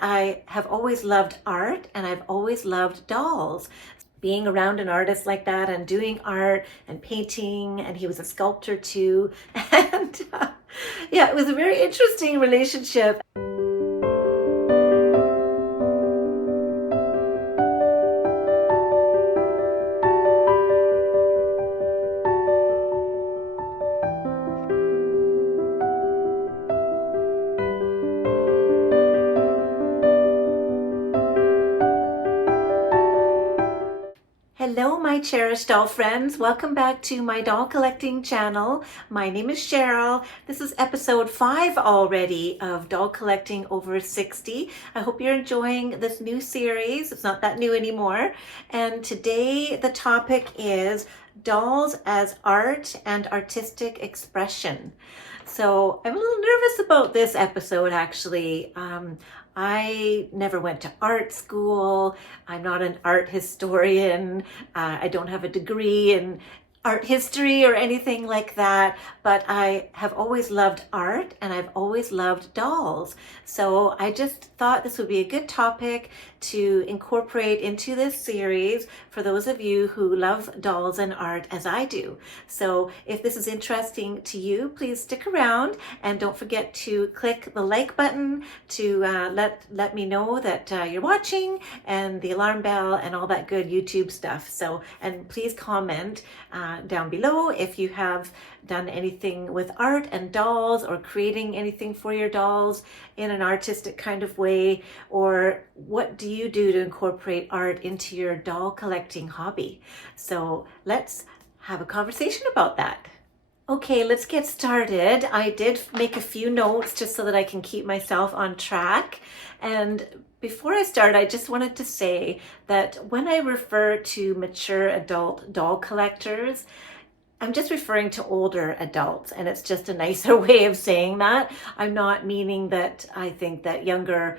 I have always loved art and I've always loved dolls. Being around an artist like that and doing art and painting, and he was a sculptor too. And yeah, it was a very interesting relationship. Hello, my cherished doll friends. Welcome back to my doll collecting channel. My name is Cheryl. This is episode 5 already of Doll Collecting Over 60. I hope you're enjoying this new series. It's not that new anymore. And today the topic is dolls as art and artistic expression. So I'm a little nervous about this episode actually. I never went to art school. I'm not an art historian. I don't have a degree in art history or anything like that, but I have always loved art and I've always loved dolls. So I just thought this would be a good topic to incorporate into this series for those of you who love dolls and art as I do. So if this is interesting to you, please stick around and don't forget to click the like button to let me know that you're watching, and the alarm bell and all that good YouTube stuff. So, and please comment down below if you have done anything with art and dolls, or creating anything for your dolls in an artistic kind of way, or what do you do to incorporate art into your doll collecting hobby? So let's have a conversation about that. Okay, let's get started. I did make a few notes just so that I can keep myself on track. And before I start, I just wanted to say that when I refer to mature adult doll collectors, I'm just referring to older adults, and it's just a nicer way of saying that. I'm not meaning that I think that younger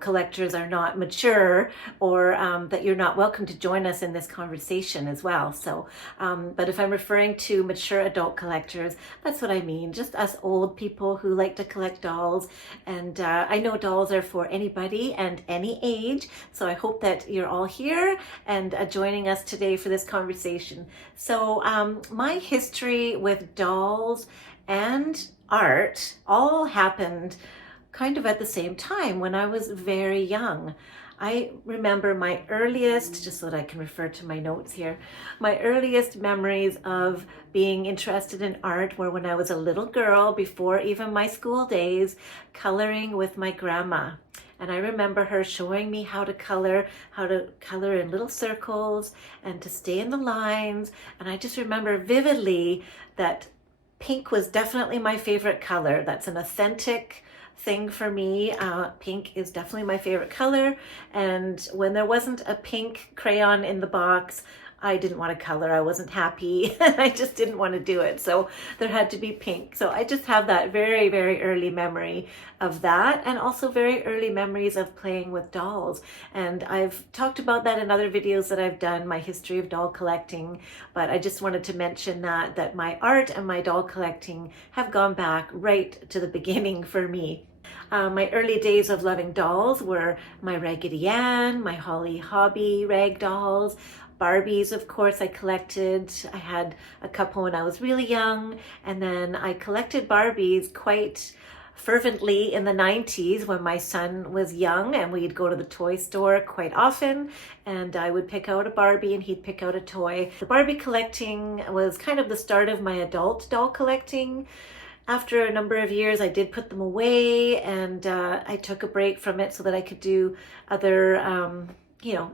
collectors are not mature, or that you're not welcome to join us in this conversation as well. So, but if I'm referring to mature adult collectors, that's what I mean. Just us old people who like to collect dolls. And I know dolls are for anybody and any age. So I hope that you're all here and joining us today for this conversation. So my history with dolls and art all happened kind of at the same time when I was very young. I remember my earliest, just so that I can refer to my notes here, my earliest memories of being interested in art were when I was a little girl, before even my school days, coloring with my grandma. And I remember her showing me how to color in little circles and to stay in the lines. And I just remember vividly that pink was definitely my favorite color. That's an authentic thing for me. Pink is definitely my favorite color. And when there wasn't a pink crayon in the box, I didn't want to color. I wasn't happy. I just didn't want to do it. So there had to be pink. So I just have that very, very early memory of that, and also very early memories of playing with dolls. And I've talked about that in other videos that I've done, my history of doll collecting. But I just wanted to mention that my art and my doll collecting have gone back right to the beginning for me. My early days of loving dolls were my Raggedy Ann, my Holly Hobbie rag dolls, Barbies, of course, I collected. I had a couple when I was really young, and then I collected Barbies quite fervently in the 90s when my son was young, and we'd go to the toy store quite often, and I would pick out a Barbie and he'd pick out a toy. The Barbie collecting was kind of the start of my adult doll collecting. After a number of years, I did put them away, and I took a break from it so that I could do other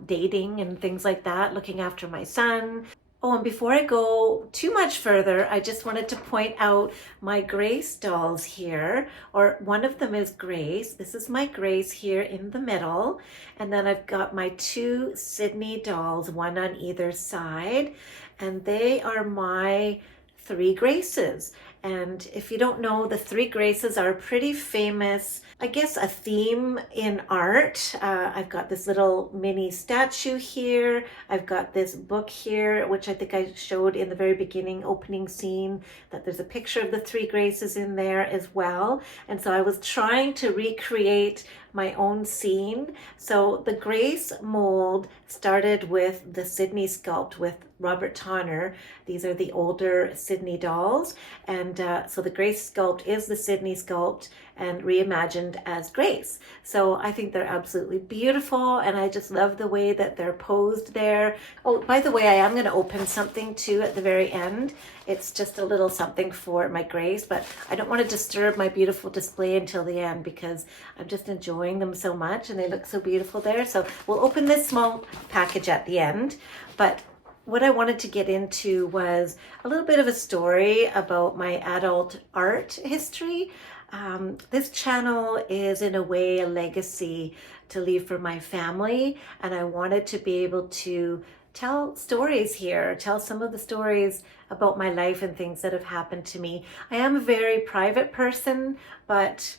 dating and things like that, looking after my son. Oh, and before I go too much further, I just wanted to point out my Grace dolls here, or one of them is Grace. This is my Grace here in the middle. And then I've got my 2 Sydney dolls, one on either side, and they are my 3 Graces. And if you don't know, the 3 Graces are pretty famous, I guess, a theme in art. I've got this little mini statue here. I've got this book here, which I think I showed in the very beginning opening scene, that there's a picture of the 3 Graces in there as well. And so I was trying to recreate my own scene. So the Grace mold started with the Sydney sculpt with Robert Tonner. These are the older Sydney dolls. And so the Grace sculpt is the Sydney sculpt and reimagined as Grace. So I think they're absolutely beautiful, and I just love the way that they're posed there. Oh, by the way, I am going to open something too at the very end. It's just a little something for my Grace, but I don't want to disturb my beautiful display until the end because I'm just enjoying them so much and they look so beautiful there. So we'll open this small package at the end. But what I wanted to get into was a little bit of a story about my adult art history. This channel is in a way a legacy to leave for my family, and I wanted to be able to tell stories here, tell some of the stories about my life and things that have happened to me. I am a very private person, but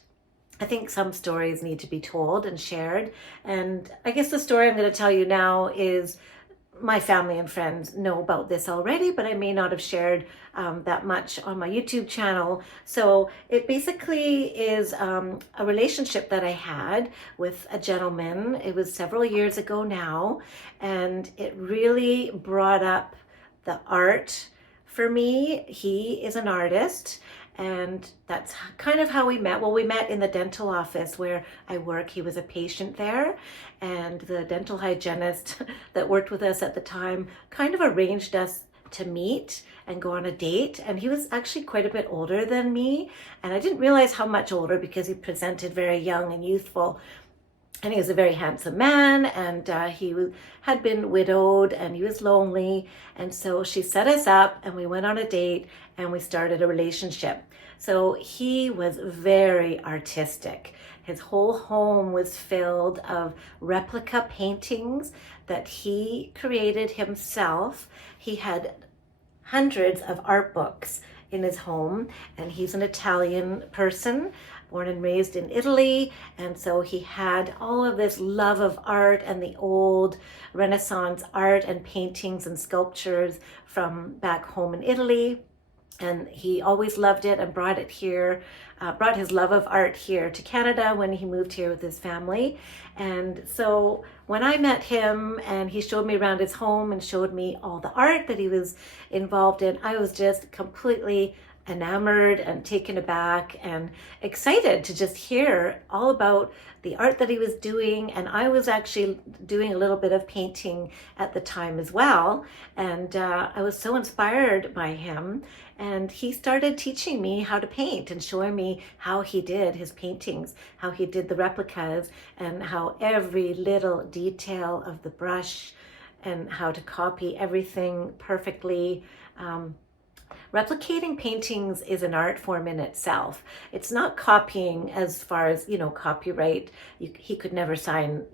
I think some stories need to be told and shared. And I guess the story I'm going to tell you now is my family and friends know about this already, but I may not have shared that much on my YouTube channel. So it basically is a relationship that I had with a gentleman. It was several years ago now, and it really brought up the art for me. He is an artist, and that's kind of how we met. Well, we met in the dental office where I work. He was a patient there, and the dental hygienist that worked with us at the time kind of arranged us to meet and go on a date. And he was actually quite a bit older than me, and I didn't realize how much older because he presented very young and youthful. And he was a very handsome man, and he had been widowed, and he was lonely. And so she set us up, and we went on a date, and we started a relationship. So he was very artistic. His whole home was filled of replica paintings that he created himself. He had hundreds of art books in his home, and he's an Italian person, born and raised in Italy, and so he had all of this love of art and the old Renaissance art and paintings and sculptures from back home in Italy. And he always loved it and brought it here, brought his love of art here to Canada when he moved here with his family. And so when I met him and he showed me around his home and showed me all the art that he was involved in, I was just completely enamored and taken aback and excited to just hear all about the art that he was doing. And I was actually doing a little bit of painting at the time as well. And I was so inspired by him. And he started teaching me how to paint and showing me how he did his paintings, how he did the replicas, and how every little detail of the brush and how to copy everything perfectly. Replicating paintings is an art form in itself. It's not copying as far as, copyright. He could never sign,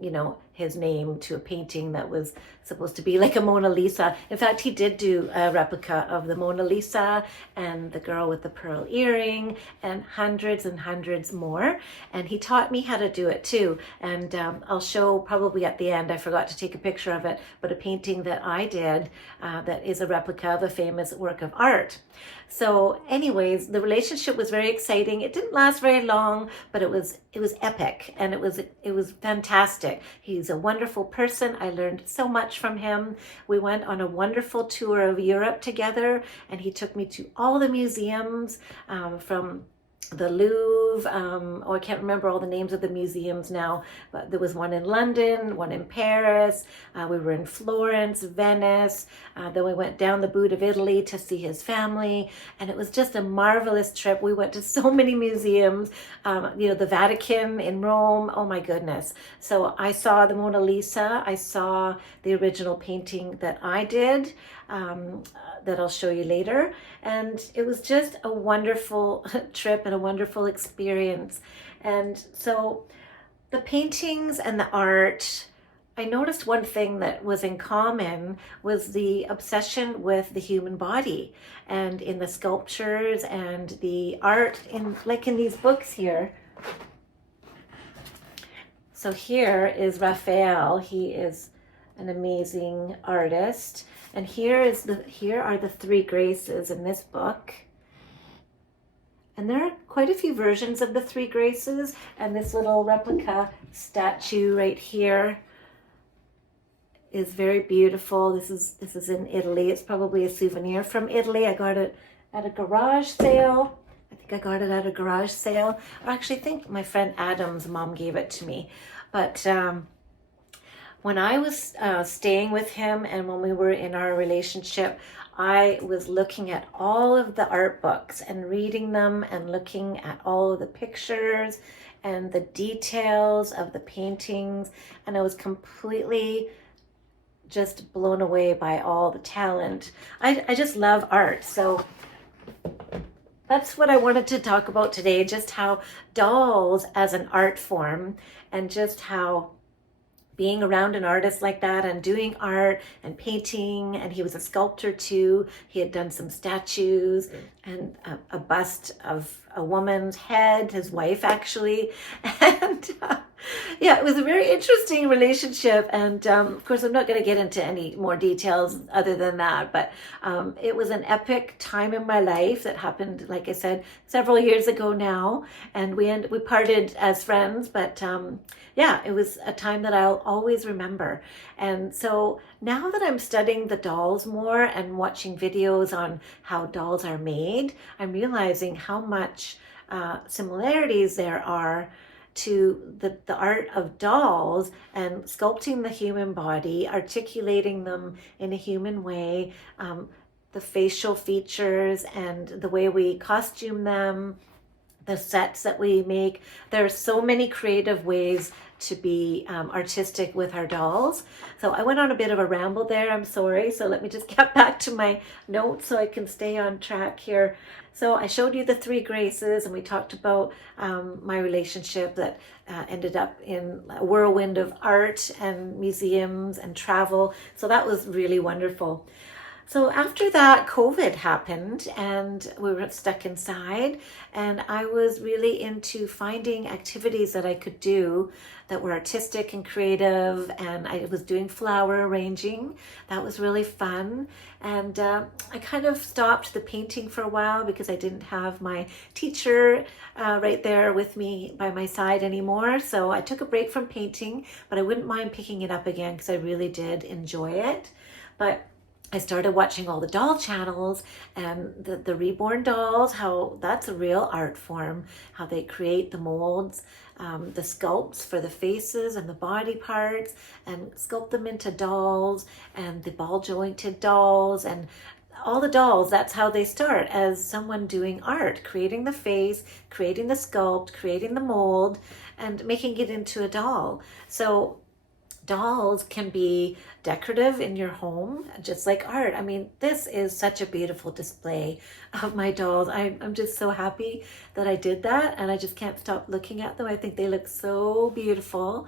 his name to a painting that was supposed to be like a Mona Lisa. In fact, he did do a replica of the Mona Lisa and the girl with the pearl earring and hundreds more. And he taught me how to do it too. And I'll show probably at the end, I forgot to take a picture of it, but a painting that I did that is a replica of a famous work of art. So anyways, the relationship was very exciting. It didn't last very long, but it was epic, and it was fantastic. He's a wonderful person. I learned so much from him. We went on a wonderful tour of Europe together, and he took me to all the museums, from the Louvre, I can't remember all the names of the museums now, but there was one in London, one in Paris, we were in Florence, Venice, then we went down the boot of Italy to see his family, and it was just a marvelous trip. We went to so many museums, the Vatican in Rome, oh my goodness. So I saw the Mona Lisa, I saw the original painting that I did, that I'll show you later. And it was just a wonderful trip and a wonderful experience. And so the paintings and the art, I noticed one thing that was in common was the obsession with the human body, and in the sculptures and the art in these books here. So here is Raphael. He is an amazing artist. And here are the three graces in this book. And there are quite a few versions of the Three Graces, and this little replica statue right here is very beautiful. This is in Italy. It's probably a souvenir from Italy. I got it at a garage sale. I think I got it at a garage sale. Or actually, I think my friend Adam's mom gave it to me. But when I was staying with him and when we were in our relationship, I was looking at all of the art books and reading them and looking at all of the pictures and the details of the paintings. And I was completely just blown away by all the talent. I just love art. So that's what I wanted to talk about today, just how dolls as an art form and just how being around an artist like that and doing art and painting, and he was a sculptor too. He had done some statues and a bust of a woman's head, his wife actually. And yeah, it was a very interesting relationship. And of course, I'm not going to get into any more details other than that, but it was an epic time in my life that happened, like I said, several years ago now. And we parted as friends, but yeah, it was a time that I'll always remember. And so now that I'm studying the dolls more and watching videos on how dolls are made, I'm realizing how much similarities there are to the art of dolls and sculpting the human body, articulating them in a human way, the facial features and the way we costume them, the sets that we make. There are so many creative ways to be artistic with our dolls. So I went on a bit of a ramble there, I'm sorry. So let me just get back to my notes so I can stay on track here. So I showed you the Three Graces and we talked about my relationship that ended up in a whirlwind of art and museums and travel. So that was really wonderful. So after that, COVID happened and we were stuck inside, and I was really into finding activities that I could do that were artistic and creative, and I was doing flower arranging. That was really fun. And I kind of stopped the painting for a while because I didn't have my teacher right there with me by my side anymore. So I took a break from painting, but I wouldn't mind picking it up again because I really did enjoy it. But I started watching all the doll channels and the reborn dolls, how that's a real art form, how they create the molds, the sculpts for the faces and the body parts and sculpt them into dolls, and the ball jointed dolls and all the dolls. That's how they start, as someone doing art, creating the face, creating the sculpt, creating the mold, and making it into a doll. So dolls can be decorative in your home, just like art. I mean, this is such a beautiful display of my dolls. I'm just so happy that I did that, and I just can't stop looking at them. I think they look so beautiful.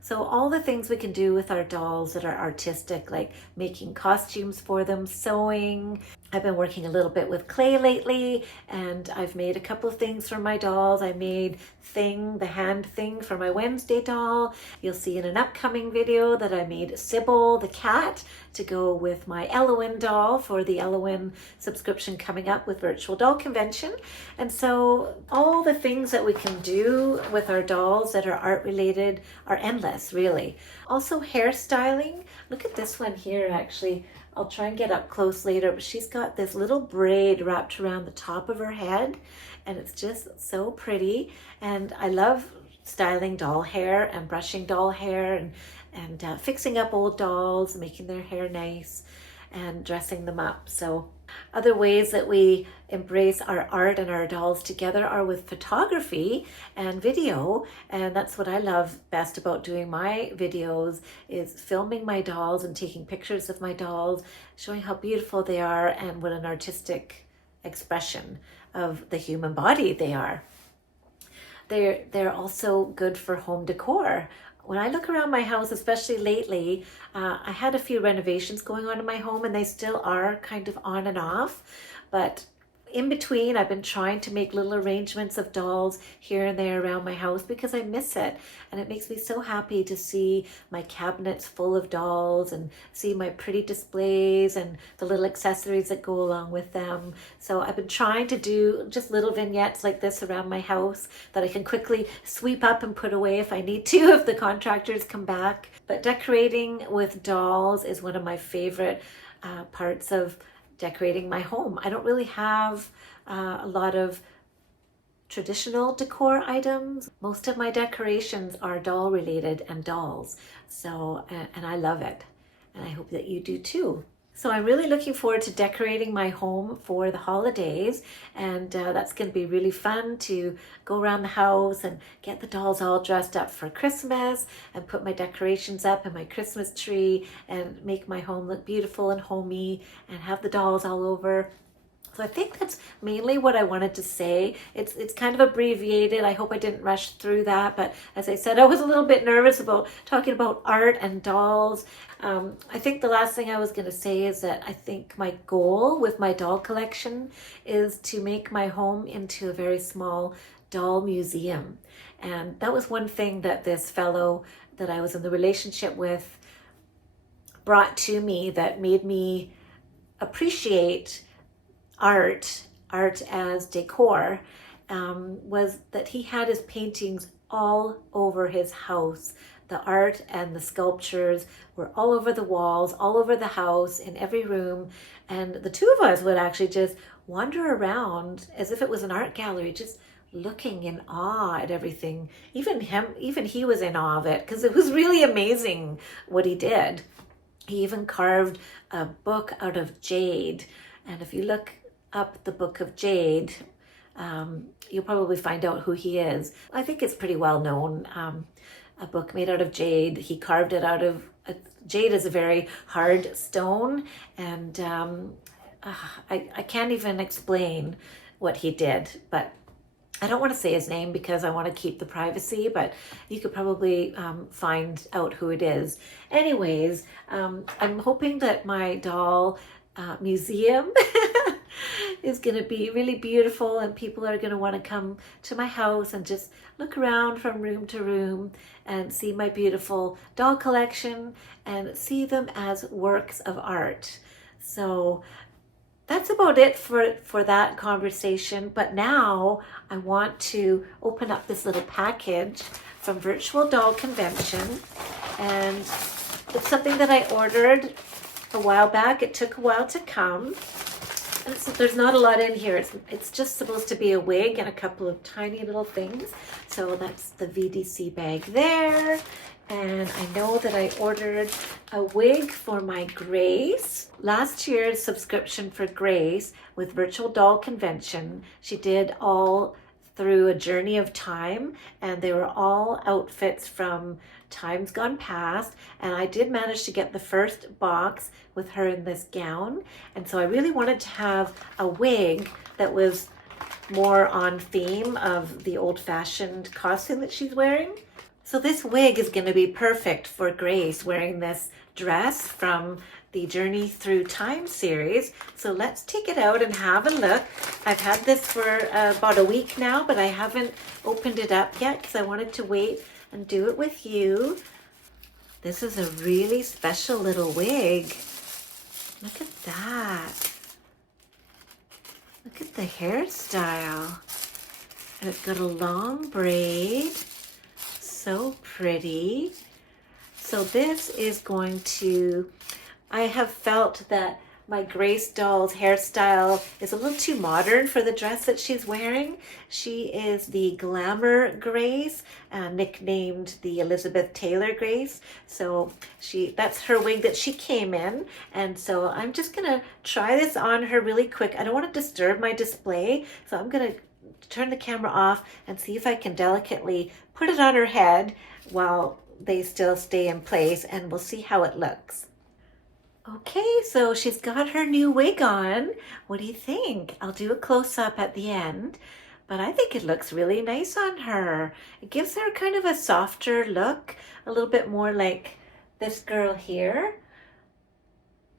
So all the things we can do with our dolls that are artistic, like making costumes for them, sewing. I've been working a little bit with clay lately, and I've made a couple of things for my dolls. I made Thing, the hand thing for my Wednesday doll. You'll see in an upcoming video that I made Sybil, the cat, to go with my Elowin doll for the Elowin subscription coming up with Virtual Doll Convention. And so all the things that we can do with our dolls that are art related are endless, really. Also hairstyling. Look at this one here, actually. I'll try and get up close later, but she's got this little braid wrapped around the top of her head, and it's just so pretty. And I love styling doll hair and brushing doll hair and fixing up old dolls, making their hair nice and dressing them up. So other ways that we embrace our art and our dolls together are with photography and video. And that's what I love best about doing my videos, is filming my dolls and taking pictures of my dolls, showing how beautiful they are and what an artistic expression of the human body they are. They're also good for home decor. When I look around my house, especially lately, I had a few renovations going on in my home, and they still are kind of on and off. But in between, I've been trying to make little arrangements of dolls here and there around my house because I miss it. And it makes me so happy to see my cabinets full of dolls and see my pretty displays and the little accessories that go along with them. So I've been trying to do just little vignettes like this around my house that I can quickly sweep up and put away if I need to, if the contractors come back. But decorating with dolls is one of my favorite parts of decorating my home. I don't really have a lot of traditional decor items. Most of my decorations are doll related and dolls. So, and I love it. And I hope that you do too. So I'm really looking forward to decorating my home for the holidays, and that's going to be really fun to go around the house and get the dolls all dressed up for Christmas and put my decorations up and my Christmas tree and make my home look beautiful and homey and have the dolls all over. So I think that's mainly what I wanted to say. It's kind of abbreviated. I hope I didn't rush through that. But as I said, I was a little bit nervous about talking about art and dolls. I think the last thing I was going to say is that I think my goal with my doll collection is to make my home into a very small doll museum. And that was one thing that this fellow that I was in the relationship with brought to me that made me appreciate art as decor, was that he had his paintings all over his house. The art and the sculptures were all over the walls, all over the house, in every room. And the two of us would actually just wander around as if it was an art gallery, just looking in awe at everything. Even he was in awe of it because it was really amazing what he did. He even carved a book out of jade. And if you look up the Book of Jade, you'll probably find out who he is. I think it's pretty well known. A book made out of jade. He carved it out of jade is a very hard stone, and I can't even explain what he did, but I don't want to say his name because I want to keep the privacy, but you could probably find out who it is. Anyways, I'm hoping that my doll museum is going to be really beautiful, and people are going to want to come to my house and just look around from room to room and see my beautiful doll collection and see them as works of art. So that's about it for that conversation. But now I want to open up this little package from Virtual Doll Convention, and it's something that I ordered a while back. It took a while to come. And there's not a lot in here. It's just supposed to be a wig and a couple of tiny little things. So that's the VDC bag there. And I know that I ordered a wig for my Grace. Last year's subscription for Grace with Virtual Doll Convention, she did all through a journey of time, and they were all outfits from times gone past. And I did manage to get the first box with her in this gown, and so I really wanted to have a wig that was more on theme of the old-fashioned costume that she's wearing. So this wig is going to be perfect for Grace wearing this dress from the Journey Through Time series. So let's take it out and have a look. I've had this for about a week now, but I haven't opened it up yet because I wanted to wait and do it with you. This is a really special little wig. Look at that. Look at the hairstyle. And it's got a long braid. So pretty. So this is going to, I have felt that my Grace doll's hairstyle is a little too modern for the dress that she's wearing. She is the Glamour Grace, nicknamed the Elizabeth Taylor Grace. So that's her wig that she came in. And so I'm just gonna try this on her really quick. I don't want to disturb my display, so I'm gonna turn the camera off and see if I can delicately put it on her head while they still stay in place, and we'll see how it looks. Okay, so she's got her new wig on. What do you think? I'll do a close-up at the end, but I think it looks really nice on her. It gives her kind of a softer look, a little bit more like this girl here.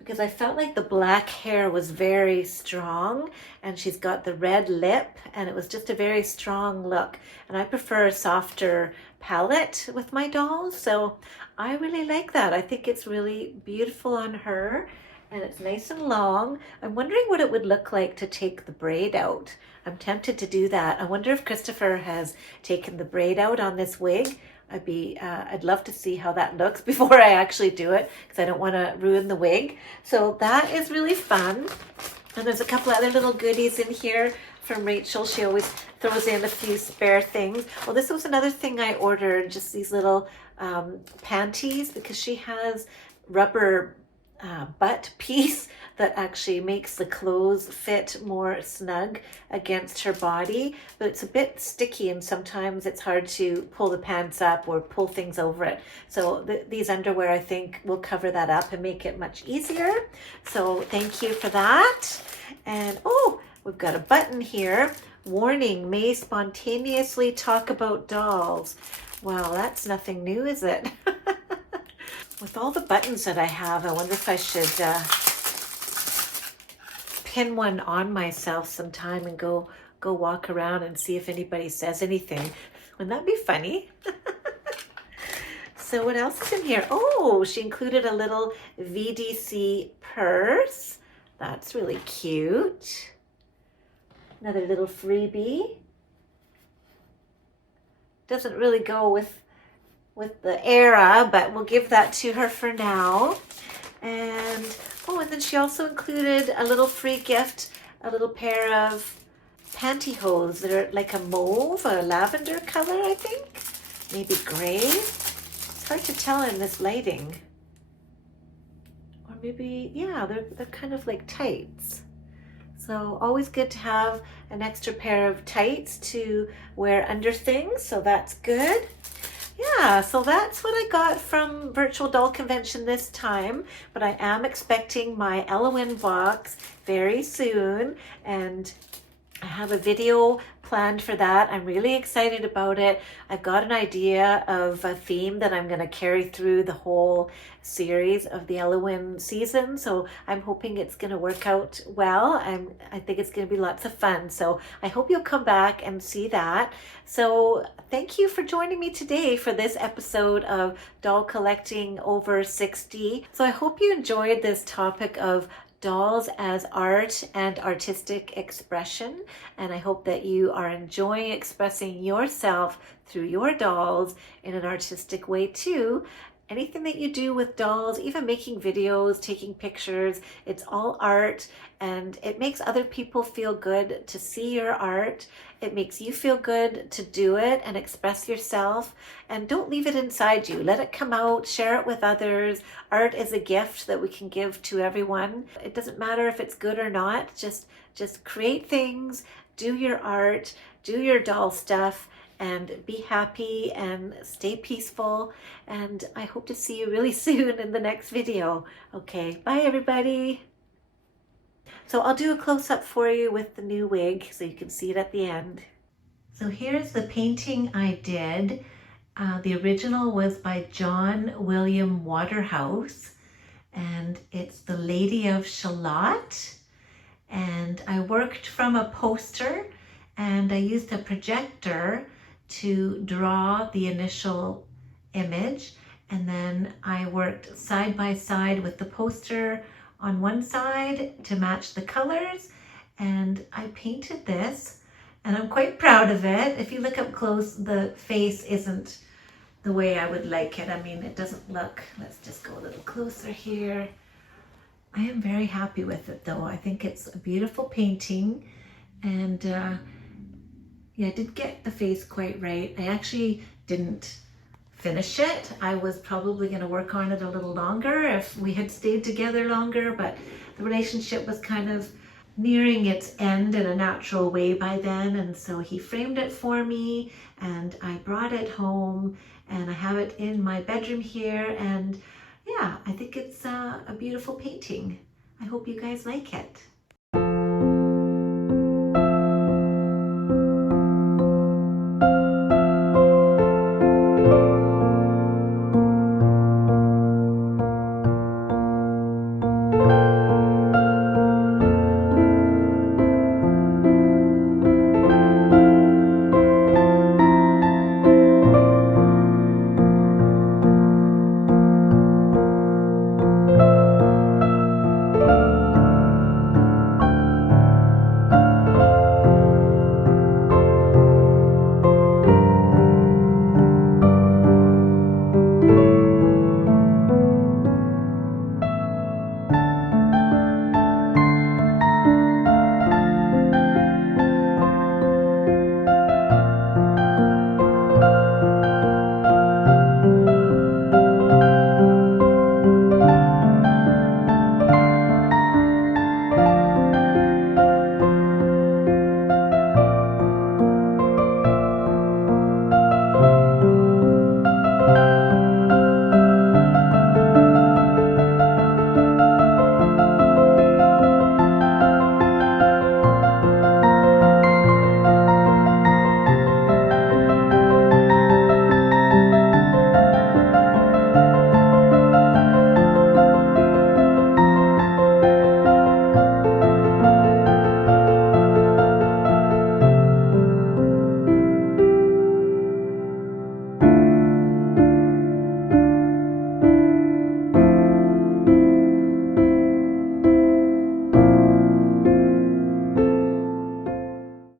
because I felt like the black hair was very strong, and she's got the red lip, and it was just a very strong look. And I prefer a softer palette with my dolls, so I really like that. I think it's really beautiful on her, and it's nice and long. I'm wondering what it would look like to take the braid out. I'm tempted to do that. I wonder if Christopher has taken the braid out on this wig. I'd love to see how that looks before I actually do it, because I don't want to ruin the wig. So that is really fun. And there's a couple other little goodies in here from Rachel. She always throws in a few spare things. Well, this was another thing I ordered, just these little panties, because she has rubber butt piece that actually makes the clothes fit more snug against her body, but it's a bit sticky and sometimes it's hard to pull the pants up or pull things over it. So these underwear, I think, will cover that up and make it much easier. So thank you for that. And oh, we've got a button here. Warning, may spontaneously talk about dolls. Wow, that's nothing new, is it? With all the buttons that I have, I wonder if I should pin one on myself sometime and go walk around and see if anybody says anything. Wouldn't that be funny? So what else is in here? Oh, she included a little VDC purse. That's really cute. Another little freebie. Doesn't really go with the era, but we'll give that to her for now. And oh, and then she also included a little free gift, a little pair of pantyhose that are like a mauve, a lavender color, I think. Maybe gray. It's hard to tell in this lighting. Or maybe, yeah, they're kind of like tights. So always good to have an extra pair of tights to wear under things, so that's good. Yeah, so that's what I got from Virtual Doll Convention this time, but I am expecting my Elowin box very soon, and I have a video planned for that. I'm really excited about it. I've got an idea of a theme that I'm going to carry through the whole series of the Elowin season, so I'm hoping it's going to work out well. I think it's going to be lots of fun, so I hope you'll come back and see that. So thank you for joining me today for this episode of Doll Collecting Over 60. So I hope you enjoyed this topic of dolls as art and artistic expression, and I hope that you are enjoying expressing yourself through your dolls in an artistic way too. Anything that you do with dolls, even making videos, taking pictures, it's all art, and it makes other people feel good to see your art. It makes you feel good to do it and express yourself, and don't leave it inside you. Let it come out, share it with others. Art is a gift that we can give to everyone. It doesn't matter if it's good or not. Just create things, do your art, do your doll stuff, and be happy and stay peaceful. And I hope to see you really soon in the next video. Okay, bye everybody. So I'll do a close-up for you with the new wig so you can see it at the end. So here's the painting I did. The original was by John William Waterhouse, and it's the Lady of Shalott. And I worked from a poster, and I used a projector to draw the initial image, and then I worked side by side with the poster on one side to match the colors, and I painted this, and I'm quite proud of it. If you look up close, the face isn't the way I would like it. I mean, it doesn't look, let's just go a little closer here. I am very happy with it though. I think it's a beautiful painting, and yeah, I did get the face quite right. I actually didn't finish it. I was probably going to work on it a little longer if we had stayed together longer, but the relationship was kind of nearing its end in a natural way by then, and so he framed it for me, and I brought it home, and I have it in my bedroom here, and yeah, I think it's a beautiful painting. I hope you guys like it.